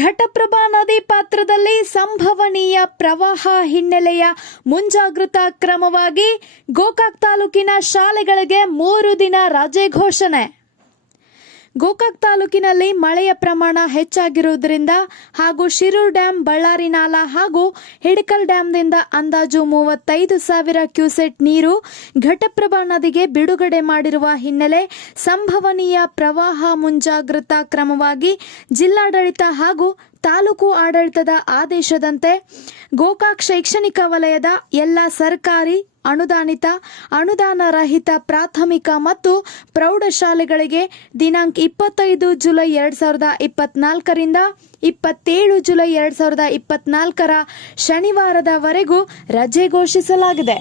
ಘಟಪ್ರಭಾ ನದಿ ಪಾತ್ರದಲ್ಲಿ ಸಂಭವನೀಯ ಪ್ರವಾಹ ಹಿನ್ನೆಲೆಯ ಮುಂಜಾಗೃತಾ ಕ್ರಮವಾಗಿ ಗೋಕಾಕ್ ತಾಲೂಕಿನ ಶಾಲೆಗಳಿಗೆ 3 ದಿನ ರಜೆ ಘೋಷಣೆ. ಗೋಕಾಕ್ ತಾಲೂಕಿನಲ್ಲಿ ಮಳೆಯ ಪ್ರಮಾಣ ಹೆಚ್ಚಾಗಿರುವುದರಿಂದ ಹಾಗೂ ಶಿರೂರು ಡ್ಯಾಂ, ಬಳ್ಳಾರಿ ನಾಲಾ ಹಾಗೂ ಹಿಡಕಲ್ ಡ್ಯಾಂನಿಂದ ಅಂದಾಜು 35,000 ಕ್ಯೂಸೆಕ್ ನೀರು ಘಟಪ್ರಭಾ ನದಿಗೆ ಬಿಡುಗಡೆ ಮಾಡಿರುವ ಹಿನ್ನೆಲೆ ಸಂಭವನೀಯ ಪ್ರವಾಹ ಮುಂಜಾಗ್ರತಾ ಕ್ರಮವಾಗಿ ಜಿಲ್ಲಾಡಳಿತ ಹಾಗೂ ತಾಲೂಕು ಆಡಳಿತದ ಆದೇಶದಂತೆ ಗೋಕಾಕ್ ಶೈಕ್ಷಣಿಕ ವಲಯದ ಎಲ್ಲ ಸರ್ಕಾರಿ, ಅನುದಾನಿತ, ಅನುದಾನ ರಹಿತ ಪ್ರಾಥಮಿಕ ಮತ್ತು ಪ್ರೌಢಶಾಲೆಗಳಿಗೆ ದಿನಾಂಕ 25 ಜುಲೈ 2024 ರಿಂದ 27 ಜುಲೈ 2024 ಶನಿವಾರದವರೆಗೂ ರಜೆ ಘೋಷಿಸಲಾಗಿದೆ.